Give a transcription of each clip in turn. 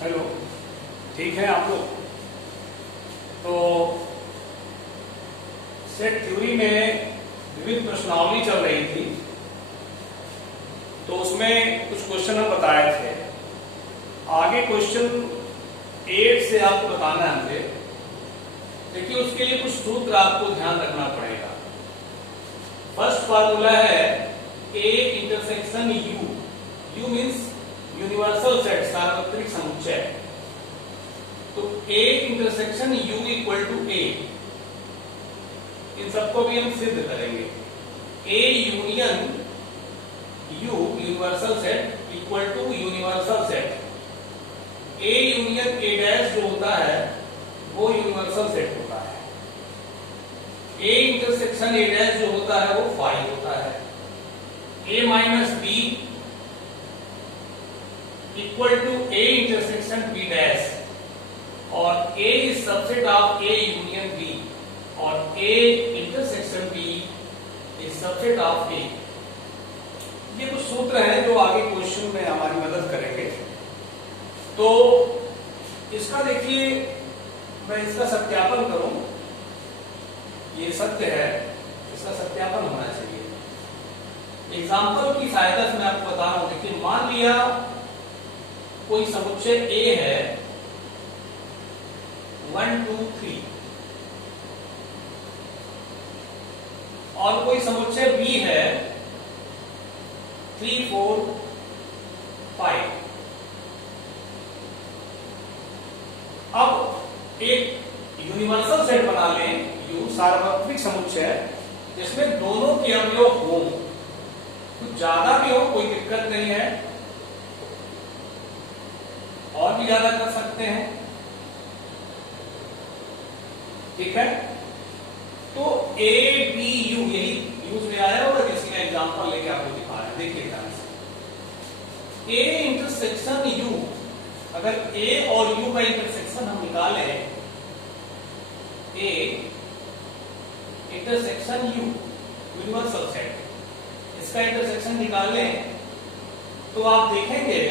Hello, ठीक है आप लोग। तो सेट थ्योरी में विविध प्रश्नावली चल रही थी, तो उसमें कुछ क्वेश्चन हम बताए थे। आगे क्वेश्चन 8 से आपको बताना है हमसे। देखिए, उसके लिए कुछ सूत्र आपको ध्यान रखना पड़ेगा। फर्स्ट फार्मूला है A intersection U. U means universal set, सार्वत्रिक समुच्चय। तो A intersection U equal to A, इन सबको भी हम सिद्ध करेंगे। A union U universal set equal to universal set. A union A dash जो होता है वो यूनिवर्सल सेट होता है। ए इंटरसेक्शन ए डैश जो होता है वो फाई होता है। A minus B equal to A intersection B dash, और A is subset of A union B, और A intersection B is subset of A. ये कुछ सूत्र हैं जो आगे क्वेश्चन में हमारी मदद करेंगे। तो इसका देखिए, मैं इसका सत्यापन करूं, ये सत्य है, इसका सत्यापन होना चाहिए। एग्जाम्पल की सहायता से मैं आपको बता रहा हूं। देखिए, मान लिया कोई समुच्चय ए है 1 2 3, और कोई समुच्चय बी है 3 4 5। अब एक यूनिवर्सल सेट बना लें, यू सार्वत्रिक समुच्चय, जिसमें दोनों के अवयव हो। कुछ ज्यादा भी हो, कोई दिक्कत नहीं है, और भी ज्यादा कर सकते हैं, ठीक है। तो ए बी यू, यही यूज में आया होगा, जिसका एग्जांपल लेके आपको दिखा रहे हैं। देखिए ध्यान से, ए इंटरसेक्शन यू, अगर ए और यू का इंटरसेक्शन हम निकालें, A intersection you universal set, इसका इंटरसेक्शन निकालें, तो आप देखेंगे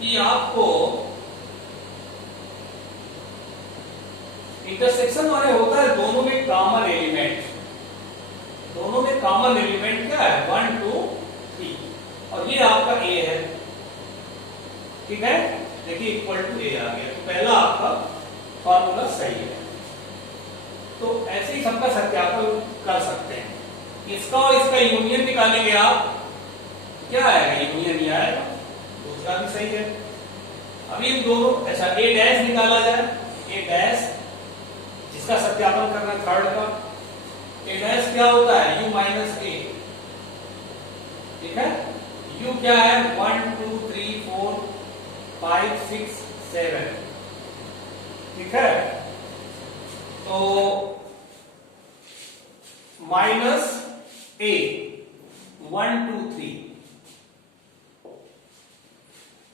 कि आपको इंटरसेक्शन वाले होता है दोनों में कॉमन एलिमेंट। दोनों में कॉमन एलिमेंट क्या है? 1 2 3, और ये आपका ए है, ठीक है। देखिए इक्वल टू ए आ गया, तो पहला आपका फॉर्मूला सही है। तो ऐसे ही सबका सत्यापन कर सकते हैं। इसका और इसका यूनियन निकालेंगे आप, क्या आएगा? यूनियन ही आएगा, दूसरा भी सही है। अभी इन दोनों, अच्छा ए डैश निकाला जाए, ए डैश जिसका सत्यापन करना थर्ड का। ए डैश क्या होता है? यू माइनस ए, ठीक है। यू क्या है? 1 2 3 4 5 6 7, ठीक है। तो माइनस ए 1 2 3,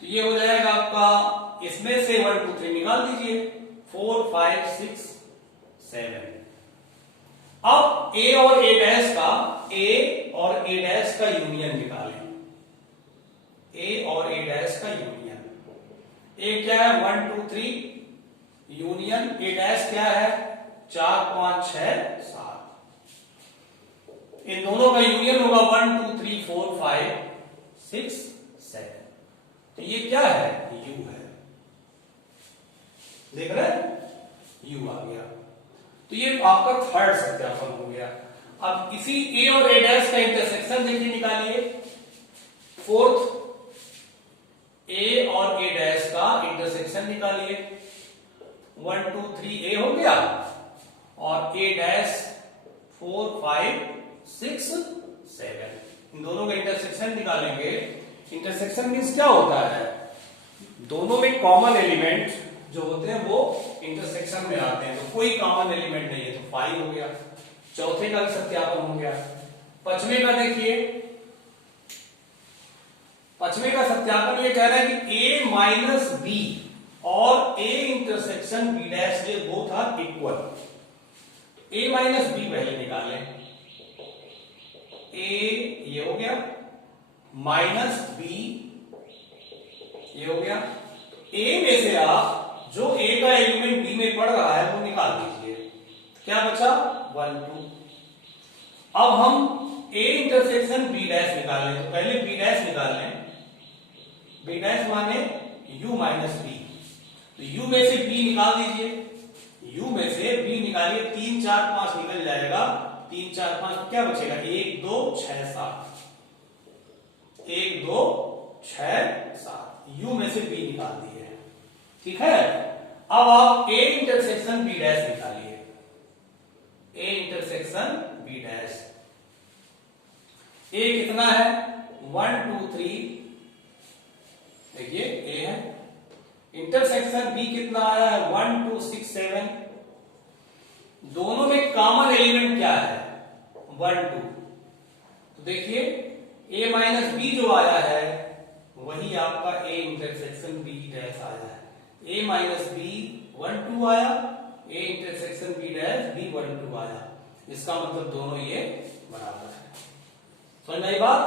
तो ये हो जाएगा आपका, इसमें से 1 2 3 निकाल दीजिए, 4 5 6 7। अब ए और ए डैश का, ए और ए डैश का यूनियन निकालें। ए और ए डैश का यूनियन, ए क्या है? 1 2 3, यूनियन ए डैश क्या है? 4 5 6 7। इन दोनों का यूनियन होगा 1 2 3 4 5 6 7। तो ये क्या है? यू है, देख रहे हैं? यू आ गया। तो ये आपका थर्ड सत्यापन हो गया। अब इसी ए और ए डैश का इंटरसेक्शन देखिए, निकालिए। फोर्थ, ए और ए डैश का इंटरसेक्शन निकालिए। 1 2 3 ए हो गया, और ए डैश 4 5 6 7, इन दोनों का इंटरसेक्शन निकालेंगे। इंटरसेक्शन मींस क्या होता है? दोनों में कॉमन एलिमेंट जो होते हैं वो इंटरसेक्शन में आते हैं। तो कोई कॉमन एलिमेंट नहीं है, तो फाई हो गया। चौथे का भी सत्यापन हो गया। पांचवें का देखिए, पांचवें का सत्यापन ये कह रहा है कि ए माइनस बी और ए इंटरसेक्शन बी डैश ये both are equal. A minus B पहले निकालें। ए ये हो गया, माइनस बी ये हो गया। ए में से आप जो ए का एलिमेंट बी में पड़ रहा है वो निकाल दीजिए। क्या बचा? 1 2। अब हम ए इंटरसेक्शन बी डैश निकाल लें। तो पहले बी डैश निकाल लें। बी डैश माने u माइनस बी। तो u में से b निकाल दीजिए। u में से b निकालिए। 3 4 5 निकल जाएगा। 3 4 5 क्या बचेगा? 1 2 6 7। 1 2 6 7। u में से b निकाल दिए। ठीक है। अब आप a इंटरसेक्शन b डैश निकालिए। a intersection b dash. a कितना है? 1 2 3। देखिए a है। इंटरसेक्शन b कितना आया है? 1 2 6 7। दोनों में कॉमन एलिमेंट क्या है? 1 2। तो देखिए a माइनस बी जो आया है वही आपका a इंटरसेक्शन b डैश आया है। a माइनस बी 1 2 आया। a intersection b dash b 1 2 आया। इसका मतलब दोनों ये बराबर है। समझ आई बात?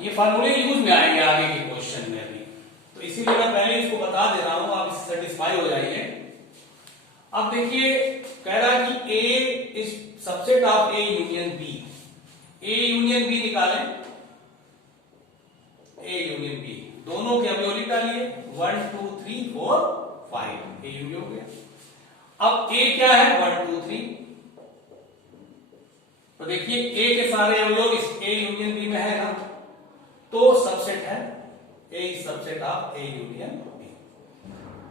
ये फार्मूले यूज में आएंगे आगे के क्वेश्चन में भी, तो इसीलिए मैं पहले इसको बता दे रहा हूं, आप इससे सेटिस्फाई हो जाइए। अब देखिए कह रहा है कि A is subset of A union B. A union B निकालें। ए यूनियन बी दोनों के अवयव निकालिए। 1 2 3 4 5। ए यूनियन हो गया। अब ए क्या है? 1 2 3। तो देखिए ए के सारे अवयव इस ए यूनियन बी में है ना, तो सबसेट है। A is subset of A union B.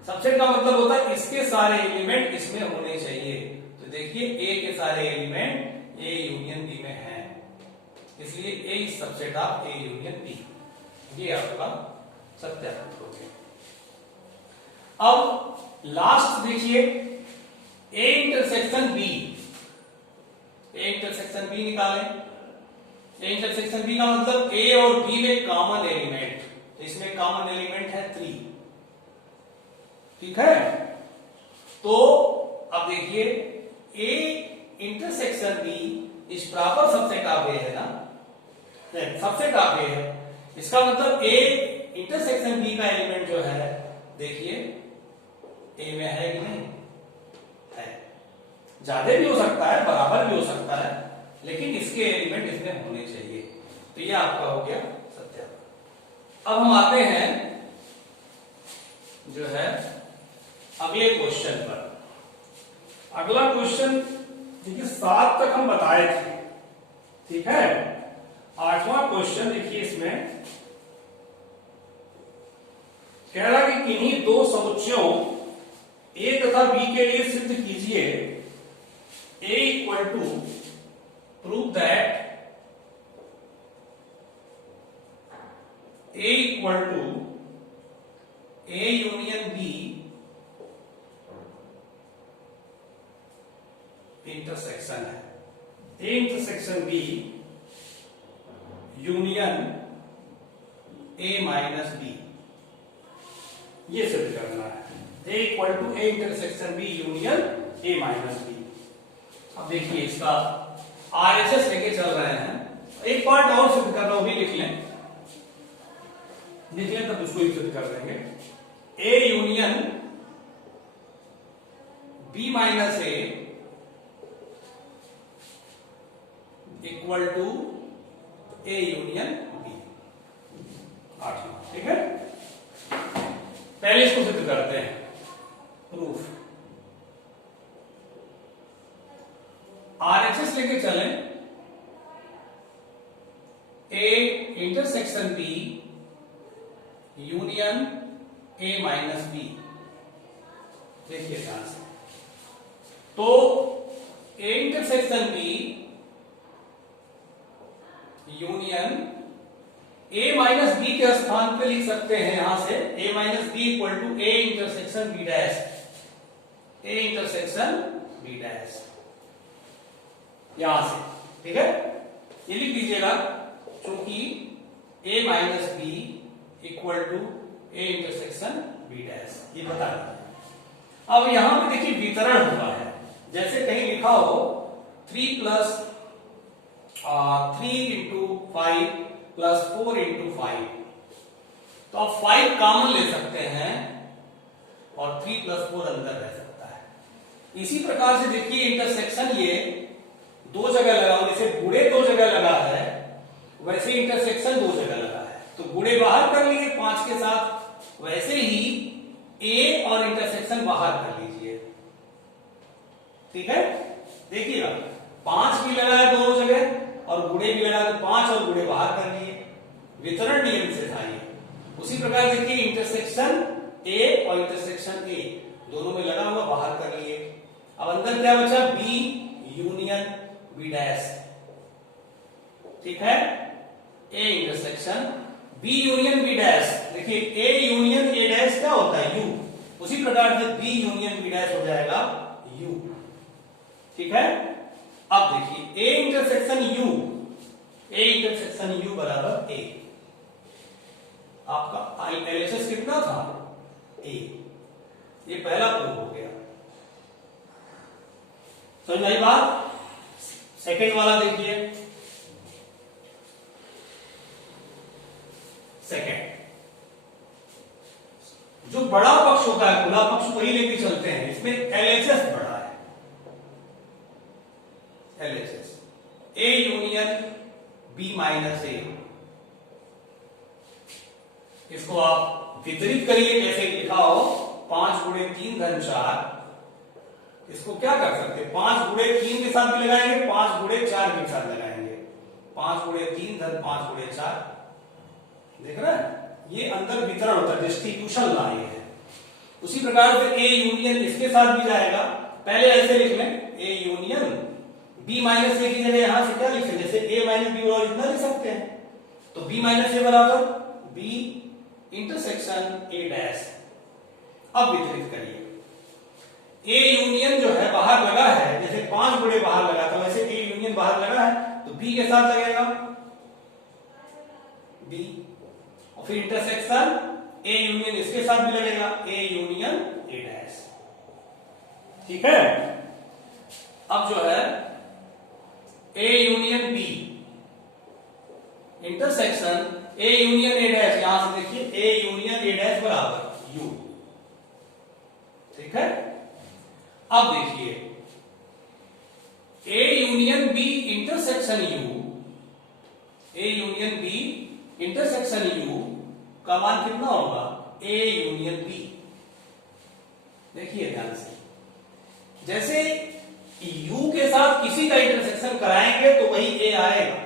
Subset का मतलब होता है इसके सारे एलिमेंट इसमें होने चाहिए। तो देखिए ए के सारे एलिमेंट ए यूनियन बी में हैं, इसलिए A is subset of A union B. ये आपका सत्यापित हो गया। अब लास्ट देखिए A intersection B. A intersection B निकालें। ए इंटरसेक्शन बी का मतलब ए और बी में कॉमन एलिमेंट। तो इसमें कॉमन एलिमेंट है 3। ठीक है। तो अब देखिए ए इंटरसेक्शन बी इस प्रॉपर सबसेट ऑफ ए है ना, सबसेट ऑफ ए है। इसका मतलब ए इंटरसेक्शन बी का एलिमेंट जो है देखिए ए में है कि नहीं है। ज्यादा भी हो सकता है, बराबर भी हो सकता है, लेकिन इसके एलिमेंट इसमें होने चाहिए। तो ये आपका हो गया सत्यापन। अब हम आते हैं जो है अगले क्वेश्चन पर। अगला क्वेश्चन देखिए 7 तक हम बताए थे। ठीक है। 8वां क्वेश्चन देखिए इसमें कह रहा कि किन्हीं दो समुच्चयों ए तथा बी के लिए सिद्ध कीजिए A equal to prove that A equal to A union B intersection है। A intersection B union A minus B, ये सिद्ध करना है। A equal to A intersection B union A minus B. अब देखिए इसका आरएचएस लेके चल रहे हैं। एक पार्ट और सिद्ध करना, वो भी लिख लें तब उसको ही सिद्ध कर देंगे। A union B minus A equal to A union B. 8वां। ठीक है। पहले इसको सिद्ध करते हैं। प्रूफ आरएचएस लेके चलें। A intersection B union A minus B. देखिए ध्यान से। तो A intersection B union A minus B के स्थान पे लिख सकते हैं यहां से A minus B equal to A intersection B dash. A intersection B dash यहां से। ठीक है। ये लिख लीजिएगा क्योंकि A minus B equal to A intersection B dash, ये बता दिया। अब यहां पे देखिए वितरण हुआ है। जैसे कहीं लिखा हो 3 प्लस 3 इंटू 5 प्लस 4 इंटू 5, तो आप 5 कॉमन ले सकते हैं और 3 + 4 अंदर रह सकता है। इसी प्रकार से देखिए इंटरसेक्शन ये दो जगह लगा हो, जैसे गुणे दो जगह लगा है वैसे इंटरसेक्शन दो जगह लगा है, तो गुणे बाहर कर लिए 5 के साथ, वैसे ही ए और इंटरसेक्शन बाहर कर लीजिए। ठीक है, देखिएगा 5 भी लगा है दोनों जगह और गुणे भी लगा, तो 5 और गुणे बाहर कर लिए, वितरण नियम से था ये। उसी प्रकार देखिए इंटरसेक्शन ए और इंटरसेक्शन ए दोनों में लगा हुआ, बाहर कर लिए। अब अंदर क्या बचा, बी यूनियन बी डैश। ठीक है, A intersection B union B dash. देखिए ए यूनियन ए डैश क्या होता है, यू। उसी प्रकार से बी यूनियन बी डैश हो जाएगा यू। ठीक है, अब देखिए A intersection U, A intersection U बराबर ए। आपका एलएचएस कितना था, ए। ये पहला प्रूफ हो गया। समझ आई बात। सेकंड वाला देखिए, सेकंड जो बड़ा पक्ष होता है, खुला पक्ष वही लेके चलते हैं, इसमें एलएचएस बड़ा है। LHS A union B minus A, इसको आप वितरित करिए, कैसे लिखा हो 5 × 3 × 4। इसको क्या कर सकते हैं, 5 × 3 के साथ भी लगाएंगे, 5 × 4 के साथ लगाएंगे, 5 × 3 × 5 × 4। देख रहे हैं, ये अंदर वितरण होता है, डिस्ट्रीब्यूशन ला ये है। उसी प्रकार से ए यूनियन इसके साथ भी जाएगा। पहले ऐसे लिख लें, ए यूनियन बी माइनस ए की जगह यहां से क्या लिखें, जैसे ए माइनस बी और इतना लिख सकते हैं, तो बी माइनस ए बराबर बी इंटरसेक्शन ए डैश। अब वितरित करिए, ए यूनियन जो है बाहर लगा है, जैसे 5 गुणे बाहर लगा था वैसे ए यूनियन बाहर लगा है, तो बी के साथ लगेगा बी, और फिर इंटरसेक्शन ए यूनियन इसके साथ भी लगेगा, ए यूनियन ए डैश। ठीक है, अब जो है A union B intersection A union A dash, यहां से देखिए ए यूनियन ए डैश बराबर यू। ठीक है, अब देखिए A union B intersection U, A union B intersection U का मान कितना होगा, ए यूनियन बी। देखिए ध्यान से, जैसे यू के साथ किसी का इंटरसेक्शन कराएंगे तो वही ए आएगा।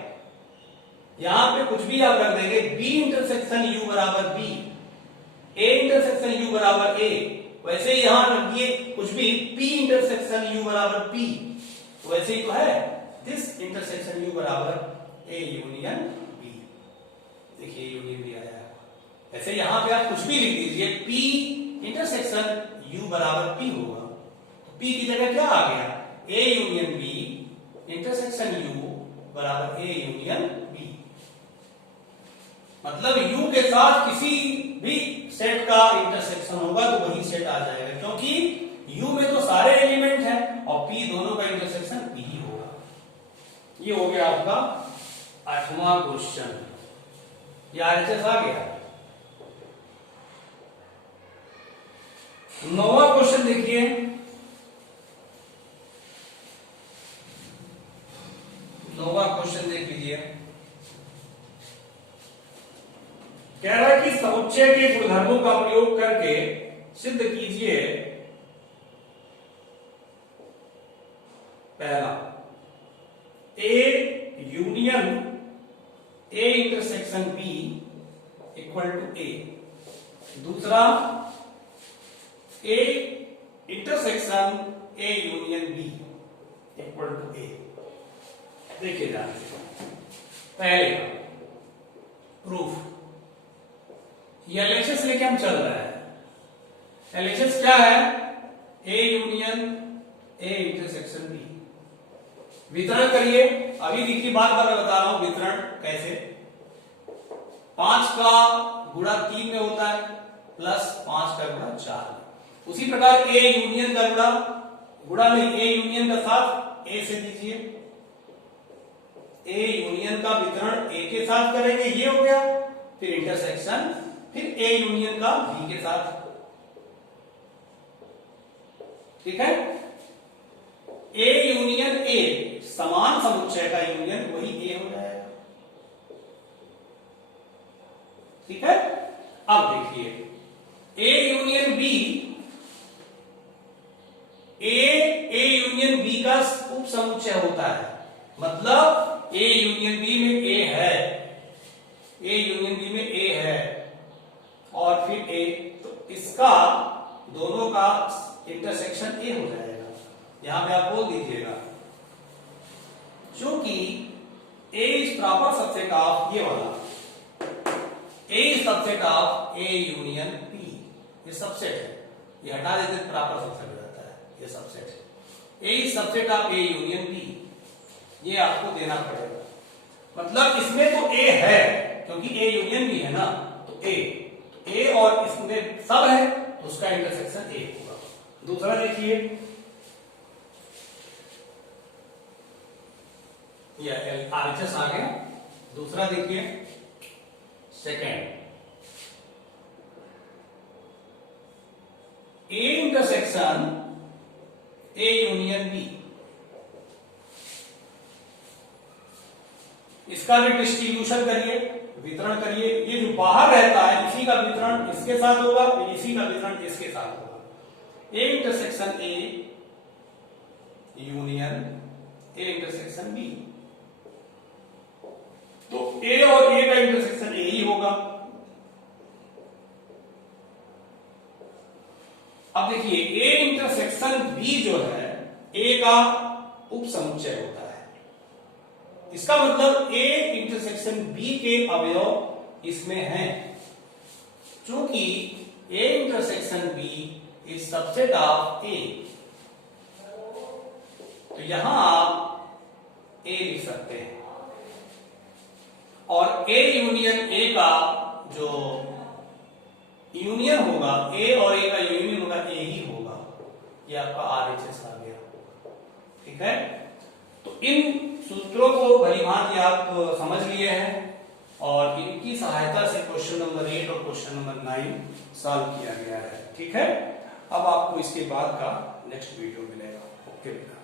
यहां पे कुछ भी आप रख देंगे, बी इंटरसेक्शन यू बराबर बी, ए इंटरसेक्शन यू बराबर ए, वैसे ही यहां रखिए कुछ भी, पी इंटरसेक्शन यू बराबर पी, वैसे ही तो है दिस इंटरसेक्शन यू बराबर ए यूनियन बी। देखिए यूनियन बी आया। ऐसे यहां पे आप कुछ भी लिख दीजिए, पी इंटरसेक्शन यू बराबर पी होगा, तो पी की जगह क्या आ गया, A union B intersection U बराबर ए यूनियन बी। मतलब यू के साथ किसी भी सेट का इंटरसेक्शन होगा तो वही सेट आ जाएगा, क्योंकि यू में तो सारे एलिमेंट हैं और पी दोनों का इंटरसेक्शन पी ही होगा। ये हो गया आपका 8वां क्वेश्चन। ये आरएचएस आ गया। 9वां क्वेश्चन देखिए, 9वां क्वेश्चन देख लीजिए। कह रहा है कि समुच्चय के गुणधर्मों का प्रयोग करके सिद्ध कीजिए, पहला A union A intersection B equal to A, दूसरा A intersection A union B equal to A. देखिए ध्यान से, पहले प्रूफ, ये एलएचएस लेके हम चल रहे हैं। एलएचएस क्या है, A union A intersection B. वितरण करिए, अभी देखिए बार बार मैं बता रहा हूं वितरण कैसे। 5 का गुणा 3 में होता है प्लस 5 का गुणा 4। उसी प्रकार ए यूनियन का गुणा नहीं, ए यूनियन का साथ ए से दीजिए, ए यूनियन का वितरण ए के साथ करेंगे, ये हो गया। फिर इंटरसेक्शन फिर ए यूनियन का बी के साथ, ठीक है। ए यूनियन ए, समान समुच्चय का यूनियन वही ए हो जाएगा, ठीक है। अब देखिए A union B, A union B का उप समुच्चय होता है, मतलब ए यूनियन बी में ए है, ए यूनियन बी में ए है और फिर ए, तो इसका दोनों का इंटरसेक्शन ए हो जाएगा। यहां पे आप बोल दीजिएगा क्योंकि A is proper subset of, ये वाला A is subset of A union B, ये सबसेट है, ये हटा देते प्रॉपर सबसेट हो जाता है, ये सबसेट है। A is subset of A union B, ये आपको देना पड़ेगा, मतलब इसमें तो ए है क्योंकि ए यूनियन बी है ना, तो ए और इसमें सब है तो उसका इंटरसेक्शन ए होगा। दूसरा देखिए, ये आरएचएस आ गया। दूसरा देखिए second, A intersection A union B, इसका भी डिस्ट्रीब्यूशन करिए, वितरण करिए। ये जो बाहर रहता है इसी का वितरण इसके साथ होगा, इसी का वितरण इसके साथ होगा। A intersection A union A intersection B, तो ए और ए का इंटरसेक्शन ए ही होगा। अब देखिए ए इंटरसेक्शन बी जो है ए का उप समुच्चय होता है, इसका मतलब ए इंटरसेक्शन बी के अवयव इसमें हैं, क्योंकि A intersection B is subset of A, तो यहां आप ए लिख सकते हैं और ए यूनियन ए का जो यूनियन होगा, ए और ए का यूनियन होगा ए ही होगा, ये आपका आरएचएस आ गया, ठीक है। तो इन सूत्रों को भलीभांति आप समझ लिए हैं और इनकी सहायता से क्वेश्चन नंबर 8 और क्वेश्चन नंबर 9 सॉल्व किया गया है, ठीक है। अब आपको इसके बाद का नेक्स्ट वीडियो मिलेगा। ओके।